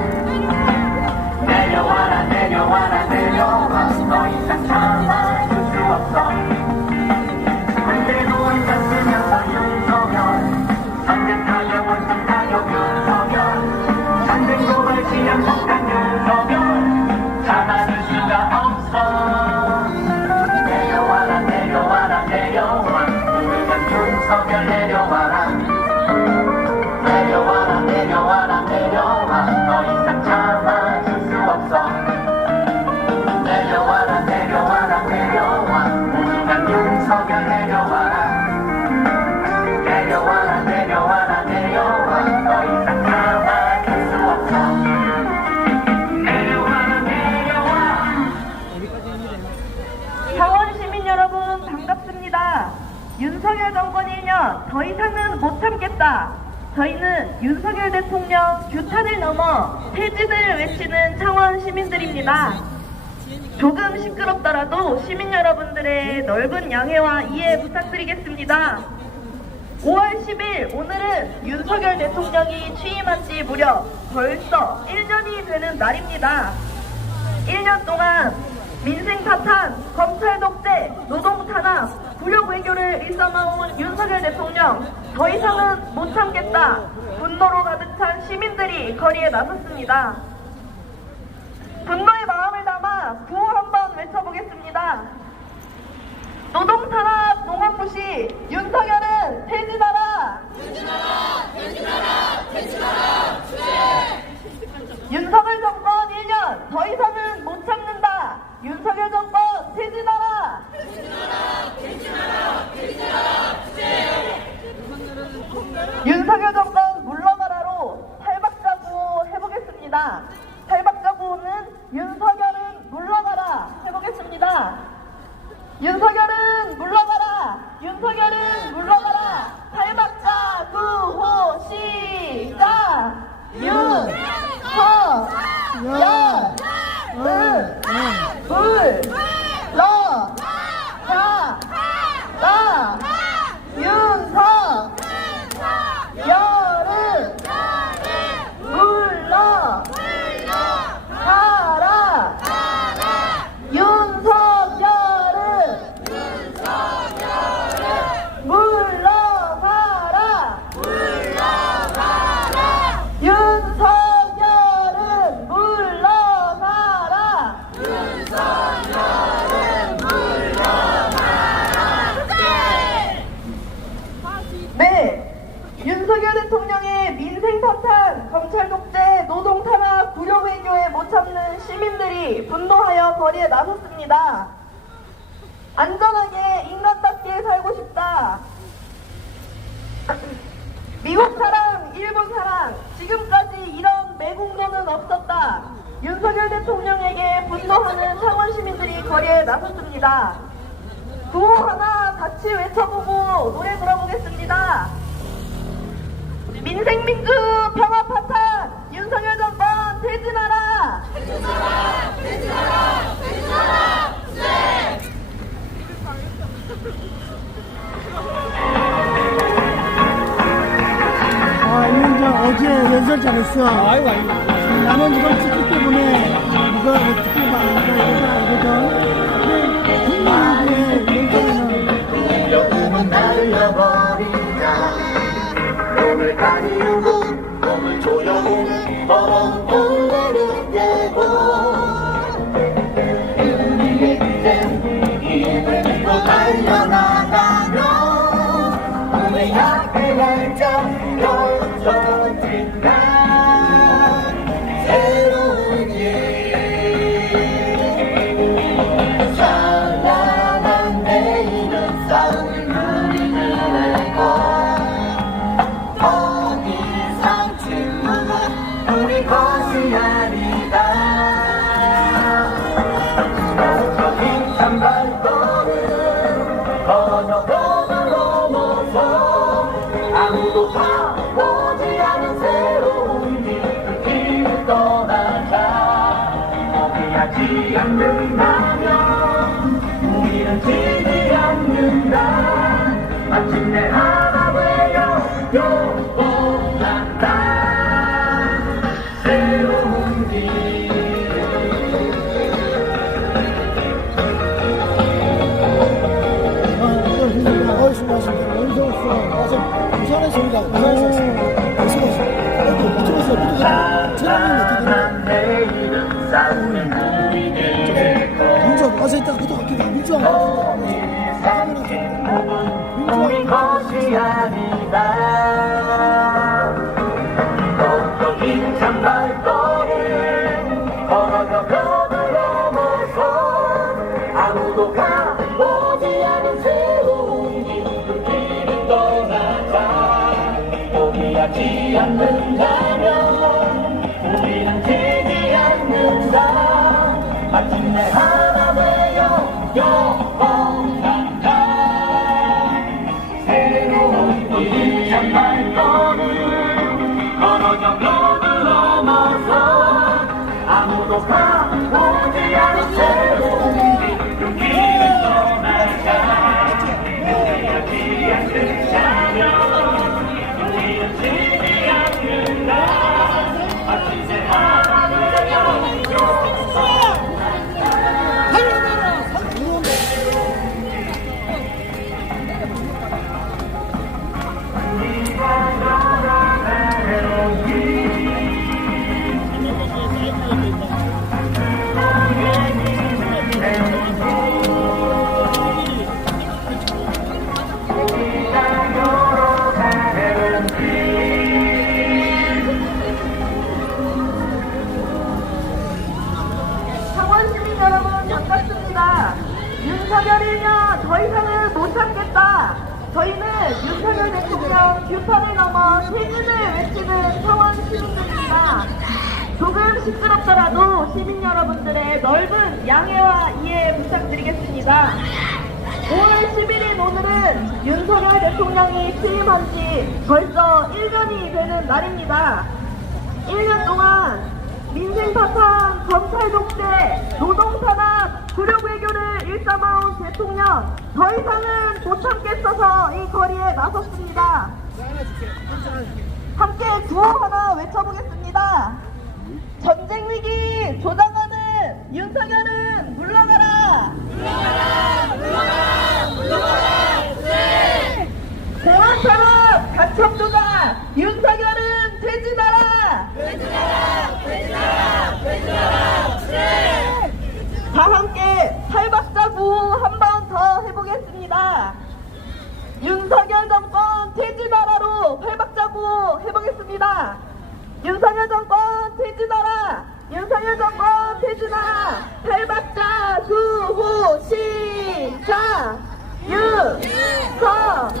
내려와라 내려와라 내려와 더 이상 참아줄 수 없어 군대도 한잔 쓰면서 윤석열 선전 타격 원점 타격 윤석열 전쟁 고발 지연 폭탄 윤석열 참아줄 수가 없어 내려와라 내려와라 내려와 우승한 윤석열 내려와라 내려와라 내려와라 내려와 더 이상 참아줄 수 없어 내려와라 내려와라 내려와 우승한 윤석열 내려와라 내려와라 내려와라 내려와 더 이상 참아줄 수 없어 내려와라 내려와 창원 시민 여러분 반갑습니다. 윤석열 정권 1년 더 이상은 못 참겠다. 저희는 윤석열 대통령 규탄을 넘어 폐지를 외치는 창원 시민들입니다. 조금 시끄럽더라도 시민 여러분들의 넓은 양해와 이해 부탁드리겠습니다. 5월 10일 오늘은 윤석열 대통령이 취임한 지 무려 벌써 1년이 되는 날입니다. 1년 동안 민생 타탄, 검찰 독재, 노동 탄압,武력 외교를 일삼아온 윤석열 대통령 더 이상은 못 참겠다. 분노로 가득 찬 시민들이 거리에 나섰습니다. 분노의 마음을 담아 구호 한번 외쳐보겠습니다. 노동 탄압, 농업 무시, 윤석열은 퇴진하라! 퇴진하라! 퇴진하라! 퇴진하라! 윤석열 정권 1년 더 이상은 못 참는다. 윤석열 정권 퇴진하라! 퇴진하라! 퇴진하라! 퇴진하라! 윤석열 정권 물러가라로 탈박자구 해보겠습니다. 탈박자구는 윤석열은 물러가라 해보겠습니다. 윤석열은 물러가라! 윤석열은 물러가라! 탈박자 구호 시작! 윤석열 대통령의 민생 타탄, 검찰 독재, 노동 탄압, 굴욕 외교에 못 참는 시민들이 분노하여 거리에 나섰습니다. 안전하게 인간답게 살고 싶다. 미국 사랑, 일본 사랑, 지금까지 이런 매국노는 없었다. 윤석열 대통령에게 분노하는 창원 시민들이 거리에 나섰습니다. 구호 하나 같이 외쳐보고 노래 불러보겠습니다. 민생민주 평화파탄 윤석열 정권 퇴진하라! 퇴진하라! 알았어. 아이고. 나는 이걸 찍기 때문에 이거 어떻게 말하는가 이걸 알거든. 근데 국민의힘의 영웅은 날려버리자 몸을 가리우고 몸을 조여고 먼 올레를 깨고 우리의 뜻은 힘을 믿고 달려나가며 꿈의 약을 날짜 펼쳐진 날 새로운 길 찬란한 내일은 싸움을 누리는 곳 더 이상 침묵은 우리 것이 아니다 힘찬 발걸음 번역을 넘어서 아무도 가보지 않은 새로운 그 길을 떠나자 포기하지 않는다면 우리는 지지 않는다 마침내 하나 되어 영원한다 새로운 길 수고하셨습니다. 어디서 왔어? 부산에서 온다. 부산에서 왔어. 부산에서 왔어. 찬란한 내일은 싸우는 우리의 길 민정 와서 이따 그도 갈게. 민정. 우리 것이 아니다 더욱더 힘찬 발걸음 걸어가 벽을 넘어서 아무도 가보지 않은 새로운 그 길을 떠나자 포기하지 않는다면 우리는 지지 않는다 마침내 하나 되어 영원한다 새로운 힘찬 발걸음 걸어가 벽을 넘어서 아무도 가보지 않은 새로운 그 길을 떠나자 포기하지 않는다면 우리는 지지 않는다 마침내 하나 되어 창원시민 여러분 반갑습니다. 윤석열 1년 더 이상은 못 참겠다. 저희는 윤석열 대통령 규판을 넘어 퇴진을 외치는 창원 시민들입니다. 조금 시끄럽더라도 시민 여러분들의 넓은 양해와 이해 부탁드리겠습니다. 5월 11일 오늘은 윤석열 대통령이 취임한 지 벌써 1년이 되는 날입니다. 1년 동안 민생파탄, 검찰 독재, 노동탄압, 굴욕외교를 일삼아온 대통령 더 이상은 못 참겠어서 이 거리에 나섰습니다. 함께 구호 하나 외쳐보겠습니다. 전쟁 위기 조장하는 윤석열은 물러가라! 물러가라! 물러가라! 물러가라! 네! 공안산업 가첩 조작 윤석열은 퇴진하라! 퇴진하라! 퇴진하라! 퇴진하라! 네! 다 함께 팔박자 구호 한 번 더 해보겠습니다. 윤석열 정권 퇴진하라로 팔박자 구호 해보겠습니다. 윤석열 정권 퇴진하라! 윤석열 정권 퇴진하라! 팔박자 구호 시작! 윤석열 정권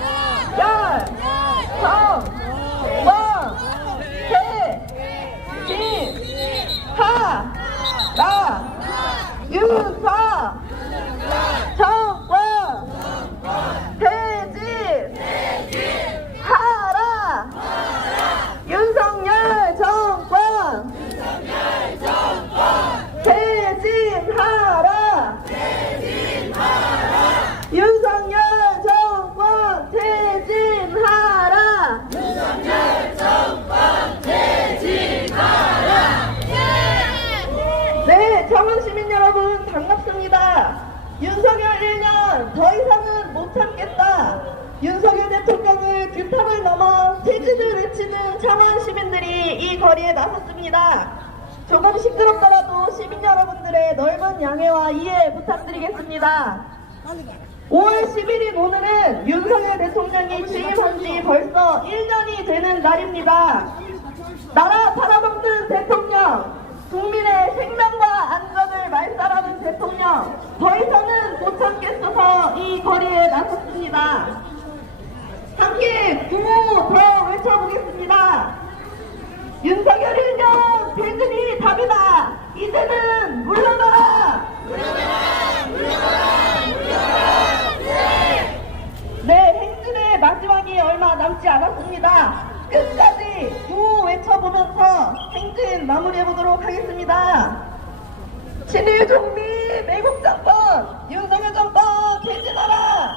퇴진하라! 윤석열 정권 퇴진하라! 윤석열 정권 퇴진하라! 윤석열 정권 퇴진하라! 윤석열 정권 퇴진하라! 네, 청원 시민 여러분 반갑습니다. 윤석열 1년 더 이상은 못 참겠다. 윤석열 대통령을 규탄을 넘어 퇴진을 외치는 청원 시민들이 이 거리에 나섰습니다. 조금 시끄럽더라도 시민 여러분들의 넓은 양해와 이해 부탁드리겠습니다. 5월 10일인 오늘은 윤석열 대통령이 취임한 지 벌써 1년이 되는 날입니다. 나라 팔아먹는 대통령, 국민의 생명과 안전을 말살하는 대통령, 더 이상은 못 참겠어서 이 거리에 나섰습니다. 함께 구호 더 외쳐보겠습니다. 윤석열 1년 퇴진이 답이다. 이제는 물러나라. 네, 행진의 마지막이 얼마 남지 않았습니다. 끝까지 구호 외쳐보면서 행진 마무리해보도록 하겠습니다. 친일 종미 매국 정권, 윤석열 정권 퇴진하라!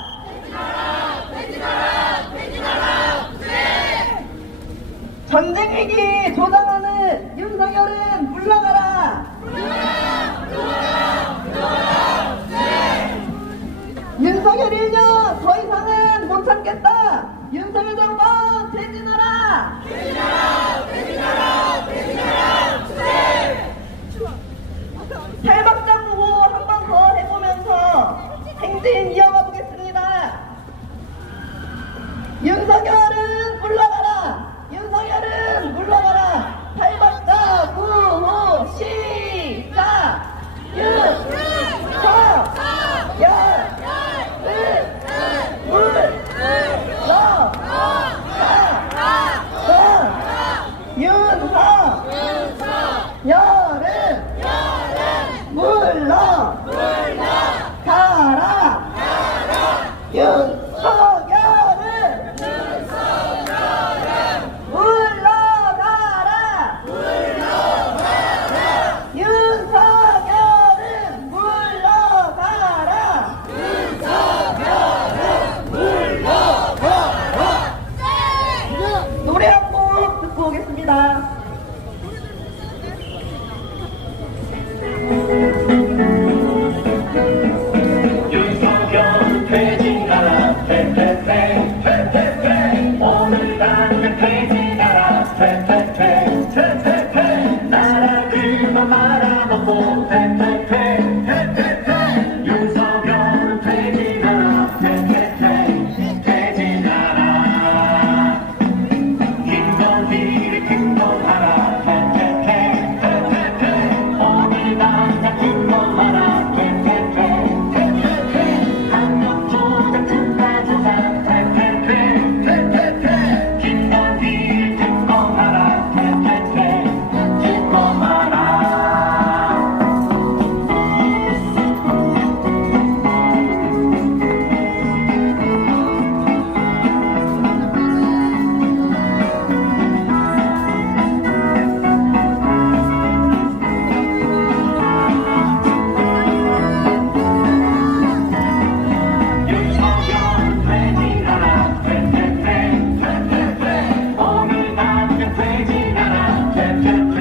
전쟁 위기 조장하는 윤석열은 물러가라! 윤석열 1년 더 이상은 못 참겠다! 윤석열 정권 퇴진하라! 탈박장 구호 한 번 더 해보면서 행진 이어가 보겠습니다. 윤석열은 물러가라! 윤석열은 물러가라! 탈박자 구호 시작! 윤석열은 물러가라! 윤석열은 물러가라! 윤석열은 물러가라! 노래 한 곡 듣고 오겠습니다. 윤석열 퇴진하라 퇴퇴퇴 오늘 당장 퇴진하라 퇴퇴퇴 나라 그만 말아먹고 퇴퇴퇴 윤석열 퇴진하라 퇴퇴퇴 퇴진하라 김건희를 등록하라 퇴퇴퇴 오늘 당장 등록하라 퇴퇴퇴 김건희를 등록하라 등록하라 윤석열 퇴진하라 퇴퇴퇴 오늘 당장 퇴진하라 퇴퇴퇴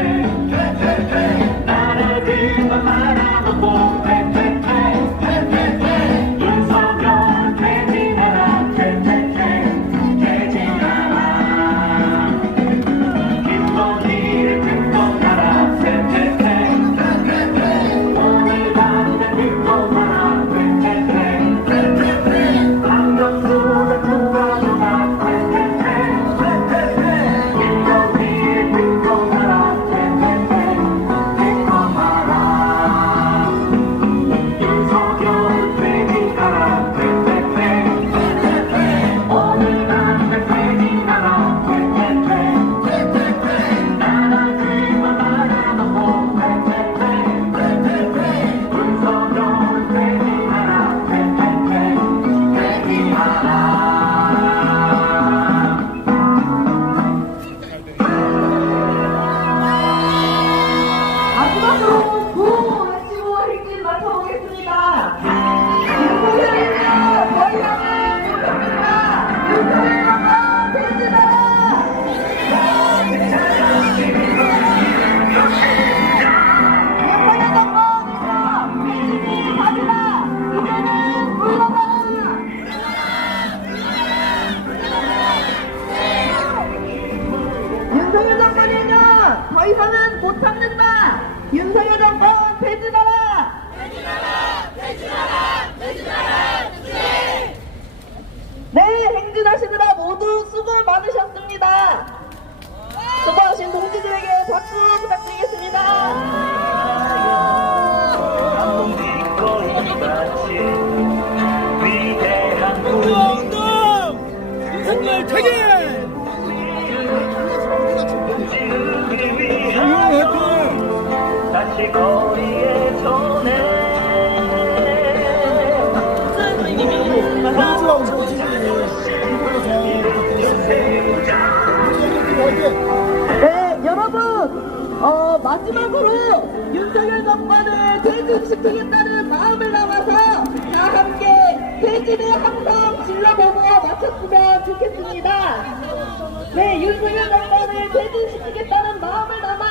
나라 그만 말아먹고 퇴퇴퇴 윤석열 퇴진하라 퇴퇴퇴 퇴진하라 김건희를 등록하라 퇴퇴퇴 오늘 당장 등록하라 퇴퇴퇴 강력수가 추가로가 김건희를 등록하라 등록하라 윤석열 퇴진하라 오늘 당장 퇴진하라 나라 그만 말아먹고 윤석열 퇴진하라 마지막으로 구호 외치고 행진 마쳐보겠습니다. 윤석열 1년 더 이상은 못 참겠다. 윤석열 정권 퇴진하라! 윤석열 정권 못 참는다. 윤석열 정권 퇴진하라. 네, 행진하시느라 모두 수고 많으셨습니다. 수고하신 동지들에게 박수 부탁드리겠습니다. 윤석열 퇴진! 다시 거리에 전해 네, 여러분, 마지막으로 윤석열 정권을 퇴진시키겠다는 마음을 담아서 다 함께 퇴진의 함성 질러보고 마쳤으면 좋겠습니다. 네, 윤석열 정권을 퇴진시키겠다는 마음을 담아